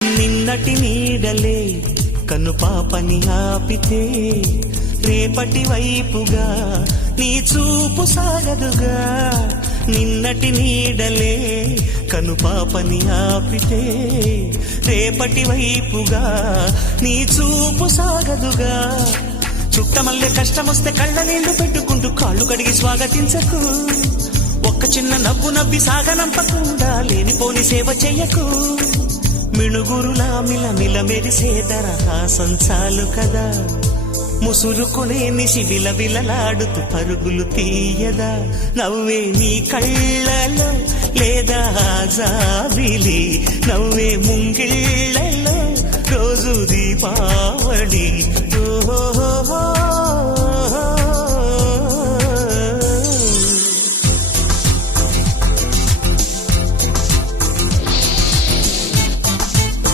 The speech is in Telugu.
నిన్నటి నీడలే కను పాపని ఆపితే రేపటి వైపుగా నీ చూపు సాగదుగా. నిన్నటి నీడలే కను పాపని ఆపితే రేపటి వైపుగా నీ చూపు సాగదుగా. చుట్టమల్లే కష్టమొస్తే కళ్ళ నీళ్లు పెట్టుకుంటూ కాళ్ళు కడిగి స్వాగతించకు. ఒక్క చిన్న నవ్వు నవ్వి సాగనంపకుండా లేనిపోని సేవ చెయ్యకు. మిణుగురులా మిలమిల మెరిసే దరహాసం చాలు కదా. ముసురుకునే నిశి విలవిలలాడుతూ పరుగులు తీయదా. నవ్వే నీ కళ్ళలో లేదా జాబిలి, నవ్వే ముంగిళ్ళ